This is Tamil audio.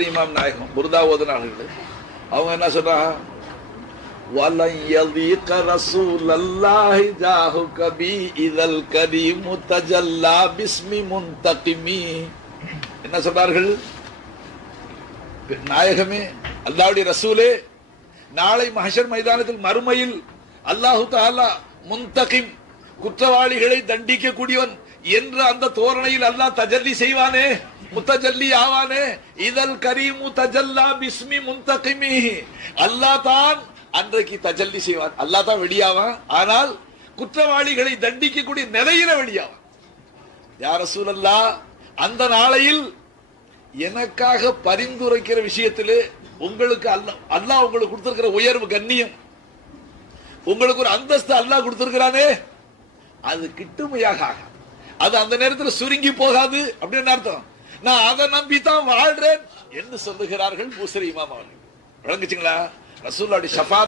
இமாம் நாயகம் புர்தா ஓதுனார்கள். அவங்க என்ன சொல்றாங்க, வலன் யதீக ரசூலல்லாஹி ஜாஹுக பி இதல் கரீம் தஜல்லா பிஸ்மி முன்தகிமி. என்ன சொல்றார்கள்? நாயகமே, அல்லாஹ்வுடைய ரசூலே, நாளை மஹ்ஷர் மைதானத்தில் மறுமையில் அல்லாஹு தஆலா முன்தகிம், குற்றவாளிகளை தண்டிக்க கூடியவன் என்ற அந்த தோரணையில் அல்லாஹ் தஜல்லி செய்வானே, முத்தஜல்லி ஆவானே. இதல் கரீமு தஜல்லா பிஸ்மி முன்தகிமி. அல்லாஹ் தான் அன்றைக்கு தஜல்லி செய்வான். அல்லாஹ் தான் வெளியாவான், ஆனால் குற்றவாளிகளை தண்டிக்க கூடிய நிலையில வெளியாவான். யா ரசூலல்லாஹ், அந்த நாளையில் எனக்காக பரிந்துரைக்கிற விஷயத்திலே உங்களுக்கு அல்லாஹ் உங்களுக்கு கொடுத்திருக்கிற உயர்வு, கண்ணியம், உங்களுக்கு ஒரு அந்தஸ்து அல்லாஹ் கொடுத்திருக்கிறானே, அது கிட்டுமையாக ஆகாது. அது அந்த நேரத்தில் சுருங்கி போகாது அப்படின்னு அர்த்தம். நான் அதை நம்பித்தான் வாழ்றேன் என்று சொல்லுகிறார்கள் பூசரி இமாம் அவர்கள். விளங்குச்சுங்களா? ரசூலுல்லாஹி ஷஃபாத்